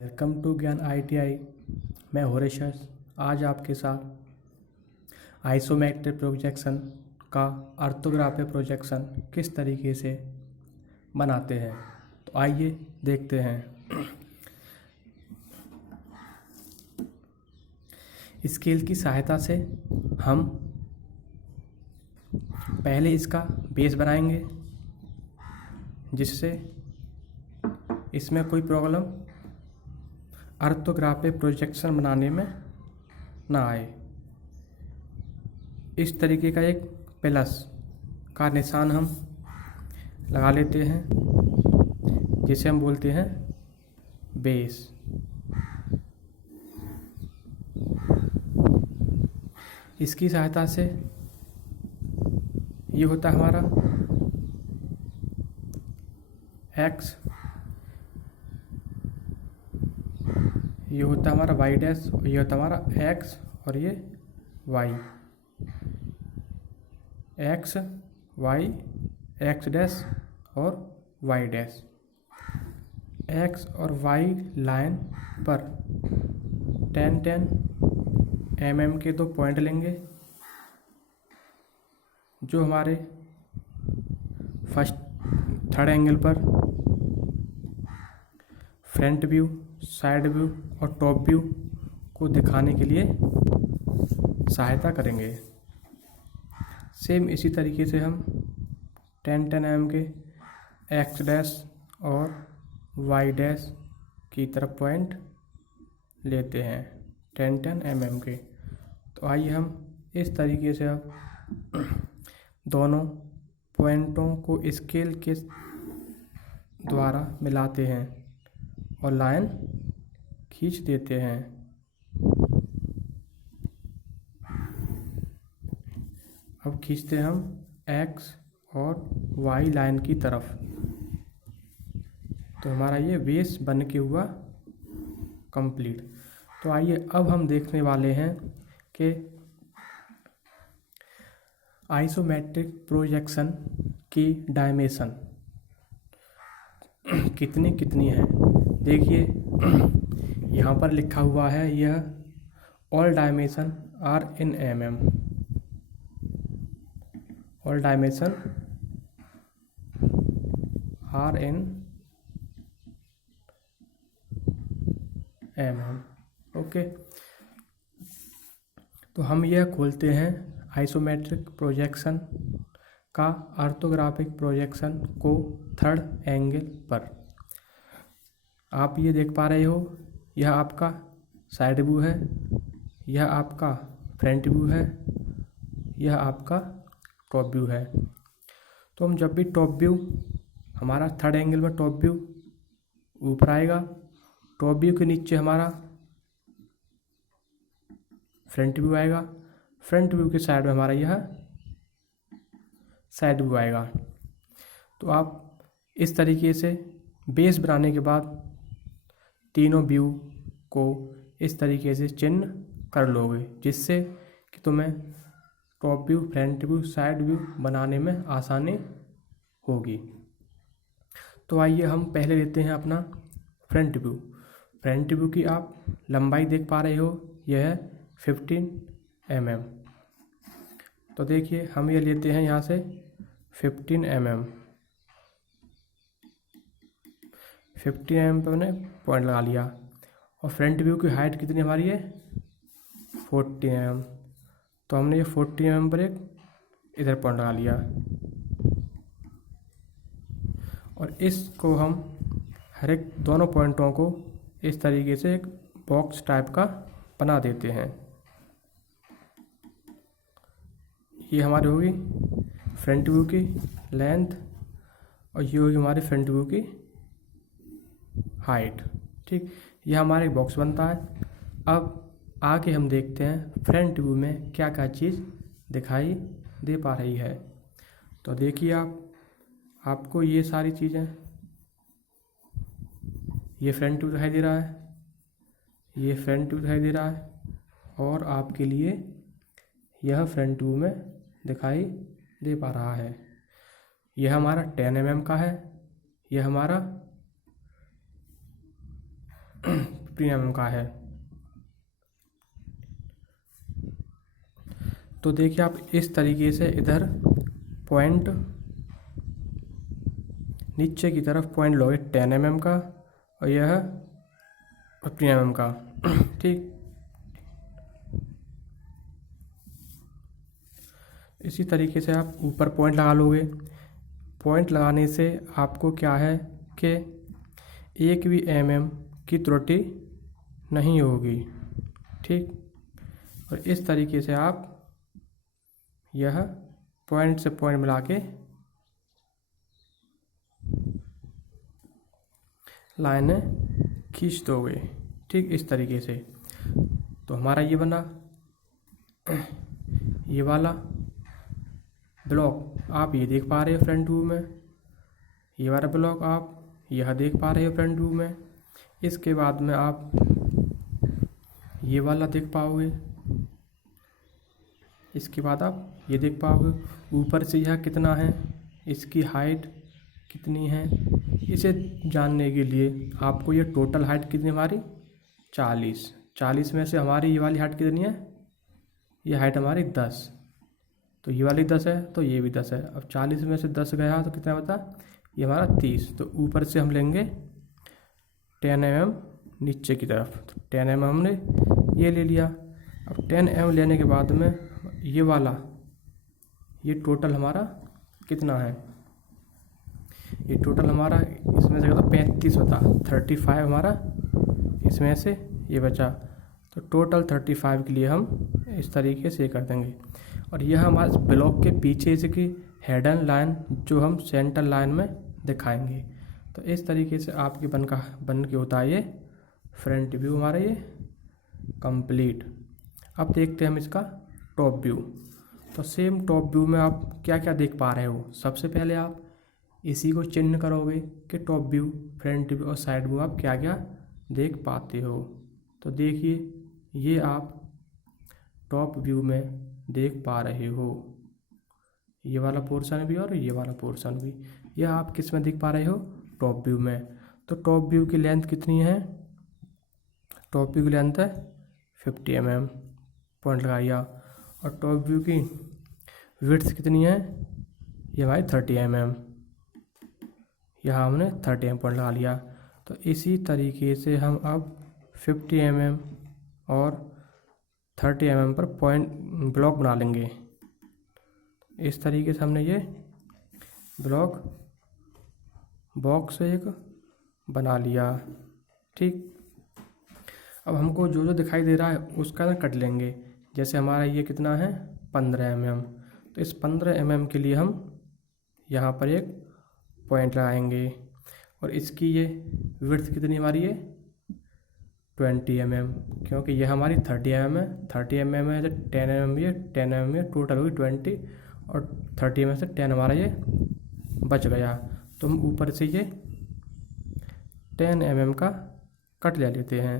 Welcome to ज्ञान ITI। मैं हॉरिशस आज आपके साथ आइसोमेट्रिक प्रोजेक्शन का ऑर्थोग्राफिक प्रोजेक्शन किस तरीके से बनाते हैं, तो आइए देखते हैं। स्केल की सहायता से हम पहले इसका बेस बनाएंगे जिससे इसमें कोई प्रॉब्लम ऑर्थोग्राफिक प्रोजेक्शन बनाने में ना आए। इस तरीके का एक प्लस का निशान हम लगा लेते हैं जिसे हम बोलते हैं बेस। इसकी सहायता से ये होता है हमारा एक्स, ये होता है हमारा वाई डैश, और ये होता है हमारा एक्स और ये Y. X Y, X dash और वाई डैश। एक्स और वाई लाइन पर 10-10 mm के दो पॉइंट लेंगे जो हमारे थर्ड एंगल पर फ्रंट व्यू, साइड व्यू और टॉप व्यू को दिखाने के लिए सहायता करेंगे। सेम इसी तरीके से हम 10-10 mm के एक्स डैश और वाई डैश की तरफ पॉइंट लेते हैं 10-10 mm के। तो आइए हम इस तरीके से अब दोनों पॉइंटों को स्केल के द्वारा मिलाते हैं और लाइन खींच देते हैं। अब खींचते हैं हम एक्स और वाई लाइन की तरफ, तो हमारा ये बेस बन के हुआ कंप्लीट। तो आइए अब हम देखने वाले हैं कि आइसोमेट्रिक प्रोजेक्शन की डायमेंशन कितनी कितनी है। देखिए यहाँ पर लिखा हुआ है यह all dimension are in mm। All dimension are in mm। Okay, तो हम यह खोलते हैं आइसोमेट्रिक प्रोजेक्शन का ऑर्थोग्राफिक प्रोजेक्शन को थर्ड एंगल पर। आप ये देख पा रहे हो, यह आपका साइड व्यू है, यह आपका फ्रंट व्यू है, यह आपका टॉप व्यू है। तो हम जब भी टॉप व्यू, हमारा थर्ड एंगल में टॉप व्यू ऊपर आएगा, टॉप व्यू के नीचे हमारा फ्रंट व्यू आएगा, फ्रंट व्यू के साइड में हमारा यह साइड व्यू आएगा। तो आप इस तरीके से बेस बनाने के बाद तीनों व्यू को इस तरीके से चिन्ह कर लोगे जिससे कि तुम्हें top view, front view, side view बनाने में आसानी होगी। तो आइए हम पहले लेते हैं अपना फ्रंट व्यू। फ्रंट व्यू की आप लंबाई देख पा रहे हो, यह है 15 mm। तो देखिए हम ये लेते हैं यहाँ से 15 mm। 15 mm पे मैंने पॉइंट लगा लिया। और फ्रंट व्यू की हाइट कितनी हमारी है 40 mm। तो हमने ये 40 mm पर एक इधर पॉइंट लगा लिया और इसको हम हर एक दोनों पॉइंटों को इस तरीके से एक बॉक्स टाइप का बना देते हैं। ये हमारी होगी फ्रंट व्यू की लेंथ और ये होगी हमारी फ्रंट व्यू की हाइट। ठीक, ये हमारा एक बॉक्स बनता है। अब आगे हम देखते हैं फ्रंट व्यू में क्या क्या चीज़ दिखाई दे पा रही है। तो देखिए आपको ये सारी चीज़ें, ये फ्रंट व्यू दिखाई दे रहा है, ये फ्रंट व्यू दिखाई दे रहा है और आपके लिए यह फ्रंट व्यू में दिखाई दे पा रहा है। यह हमारा 10 mm का है, यह हमारा 15 mm का है। तो देखिए आप इस तरीके से इधर पॉइंट नीचे की तरफ पॉइंट लोगे 10 mm का और यह 15 mm का। ठीक, इसी तरीके से आप ऊपर पॉइंट लगा लोगे। पॉइंट लगाने से आपको क्या है कि एक भी mm की त्रुटि नहीं होगी। ठीक, और इस तरीके से आप यह पॉइंट से पॉइंट मिला के लाइनें खींच दोगे। ठीक, इस तरीके से। तो हमारा ये बना, ये वाला ब्लॉक आप ये देख पा रहे हो फ्रंट व्यू में, ये वाला ब्लॉक आप यह देख पा रहे हो फ्रंट व्यू में। इसके बाद में आप ये वाला देख पाओगे, इसके बाद आप ये देख पाओगे ऊपर से यह कितना है, इसकी हाइट कितनी है। इसे जानने के लिए आपको ये टोटल हाइट कितनी हमारी 40 में से हमारी ये वाली हाइट कितनी है, ये हाइट हमारी 10, तो ये वाली 10 है तो ये भी 10 है। अब 40 में से 10 गया तो कितना बता, ये हमारा 30। तो ऊपर से हम लेंगे 10 mm नीचे की तरफ, तो 10 mm हमने ये ले लिया। अब 10 mm लेने के बाद में ये वाला, ये टोटल हमारा कितना है, ये टोटल हमारा इसमें से 35 बता, 35 हमारा इसमें से ये बचा। तो टोटल 35 के लिए हम इस तरीके से कर देंगे। और यह हमारे ब्लॉक के पीछे से की हेडन लाइन जो हम सेंटर लाइन में दिखाएंगे। तो इस तरीके से आपके बन के होता है ये फ्रंट व्यू हमारा ये कंप्लीट। अब देखते हैं हम इसका टॉप व्यू। तो सेम टॉप व्यू में आप क्या क्या देख पा रहे हो। सबसे पहले आप इसी को चिन्ह करोगे कि टॉप व्यू, फ्रंट व्यू और साइड व्यू आप क्या क्या देख पाते हो। तो देखिए ये आप टॉप व्यू में देख पा रहे हो, ये वाला पोर्शन भी और ये वाला पोर्शन भी। यह आप किस में देख पा रहे हो, टॉप व्यू में। तो टॉप व्यू की लेंथ कितनी है, टॉप व्यू की लेंथ है 50 mm, पॉइंट लगाइया। और टॉप व्यू की विड्थ कितनी है, ये हमारी 30 mm, यहाँ हमने 30 mm पॉइंट लगा लिया। तो इसी तरीके से हम अब 50 mm और 30 mm पर पॉइंट ब्लॉक बना लेंगे। इस तरीके से हमने ये ब्लॉक बॉक्स एक बना लिया। ठीक, अब हमको जो जो दिखाई दे रहा है उसका ना कट लेंगे। जैसे हमारा ये कितना है 15 mm, तो इस 15 mm के लिए हम यहाँ पर एक पॉइंट लगाएंगे। और इसकी ये विड्थ कितनी हमारी है 20 mm, क्योंकि ये हमारी 30 mm है, 30 mm है तो 10 mm ये 10 mm ये टोटल होगी 20, और 30 में से 10 हमारा ये बच गया। तो हम ऊपर से ये 10 mm का कट ले लेते हैं।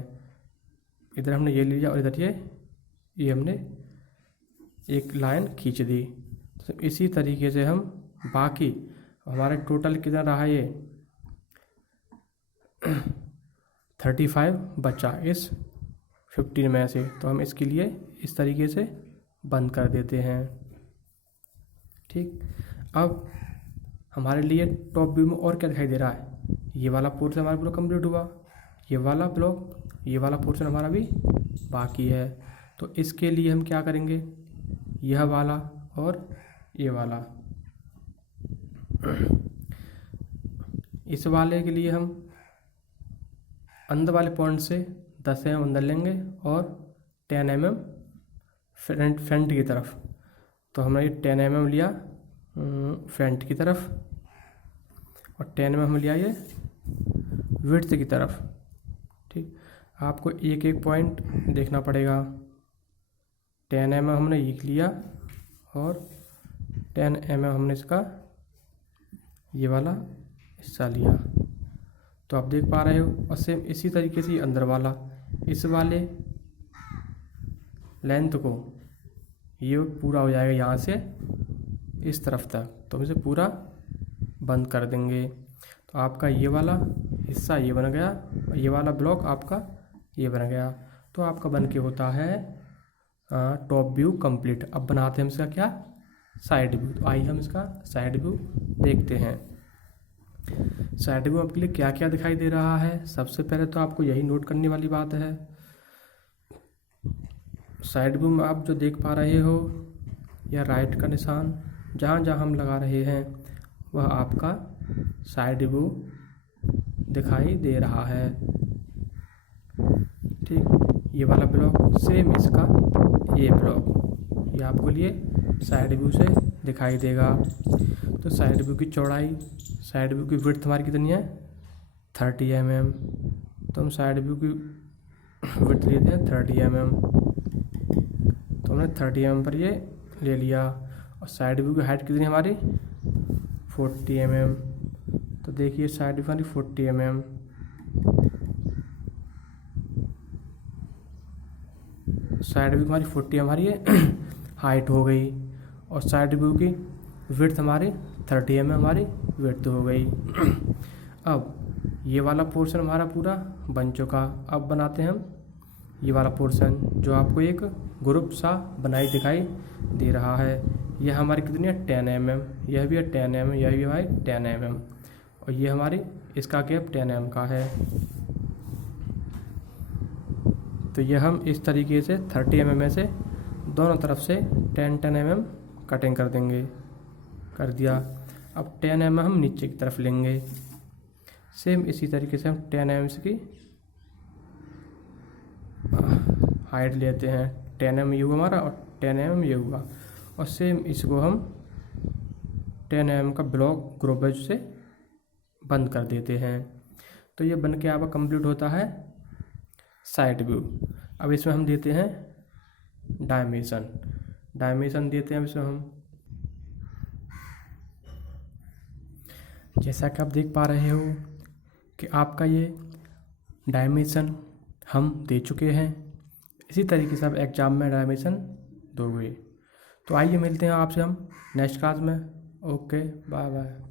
इधर हमने ये लिया और इधर ये हमने एक लाइन खींच दी। तो इसी तरीके से हम बाकी हमारे टोटल कितना रहा ये 35 बचा इस 15 में से, तो हम इसके लिए इस तरीके से बंद कर देते हैं। ठीक, अब हमारे लिए टॉप व्यू में और क्या दिखाई दे रहा है, ये वाला पोर्शन हमारा ब्लॉक कंप्लीट हुआ, ये वाला पोर्शन हमारा भी बाकी है। तो इसके लिए हम क्या करेंगे, यह वाला और ये वाला, इस वाले के लिए हम अंदर वाले पॉइंट से 10 mm अंदर लेंगे और 10 mm फ्रंट की तरफ। तो हमने ये 10 mm लिया फ्रंट की तरफ और 10 mm लिया ये विड्थ की तरफ। ठीक, आपको एक एक पॉइंट देखना पड़ेगा। 10 mm हमने ये लिया और 10 mm हमने इसका ये वाला हिस्सा लिया। तो आप देख पा रहे हो। और सेम इसी तरीके से अंदर वाला, इस वाले लेंथ को ये पूरा हो जाएगा यहाँ से इस तरफ तक, तो हम इसे पूरा बंद कर देंगे। तो आपका ये वाला हिस्सा ये बन गया, और ये वाला ब्लॉक आपका ये बन गया। तो आपका बन के होता है टॉप व्यू कंप्लीट। अब बनाते हैं हम इसका क्या, साइड व्यू। तो आइए हम इसका साइड व्यू देखते हैं। साइड व्यू आपके लिए क्या क्या दिखाई दे रहा है, सबसे पहले तो आपको यही नोट करने वाली बात है। साइड व्यू में आप जो देख पा रहे हो, या राइट का निशान जहाँ जहाँ हम लगा रहे हैं वह आपका साइड व्यू दिखाई दे रहा है। ठीक, ये वाला ब्लॉक सेम इसका ये ब्लॉक, ये आपको लिए साइड व्यू से दिखाई देगा। तो साइड व्यू की चौड़ाई, साइड व्यू की विड्थ हमारी कितनी है, 30 mm। तो हम साइड व्यू की विड्थ लेते हैं 30 mm। तो हमने 30 mm पर ये ले लिया। और साइड व्यू की हाइट कितनी है हमारी, 40 mm। तो देखिए साइड व्यू हमारी 40 mm। साइड व्यू हमारी 40 हमारी ये हाइट हो गई, और साइड व्यू की विड्थ हमारी 30 mm हमारी विड्थ हो गई। अब ये वाला पोर्शन हमारा पूरा बन चुका। अब बनाते हैं हम ये वाला पोर्शन जो आपको एक ग्रुप सा बनाई दिखाई दे रहा है। यह हमारी कितनी है, 10 mm। यह भी है 10 mm, यह भी है 10 mm, और ये हमारी इसका गैप 10 mm का है। तो यह हम इस तरीके से 30 mm में से दोनों तरफ से 10-10 mm कटिंग कर देंगे। कर दिया। अब 10 mm हम नीचे की तरफ लेंगे। सेम इसी तरीके से हम 10 mm की हाइट लेते हैं। 10 mm ये हुआ हमारा, और 10 mm ये हुआ, और सेम इसको हम 10 mm का ब्लॉक ग्रुप एज से बंद कर देते हैं। तो ये बन के आपका कंप्लीट होता है साइड व्यू। अब इसमें हम देते हैं डायमेंशन। डायमेंशन देते हैं इसमें हम, जैसा कि आप देख पा रहे हो कि आपका ये डायमेंशन हम दे चुके हैं। इसी तरीके से आप एग्जाम में डायमेंशन दोगे। तो आइए मिलते हैं आपसे हम नेक्स्ट क्लास में। Okay, bye bye.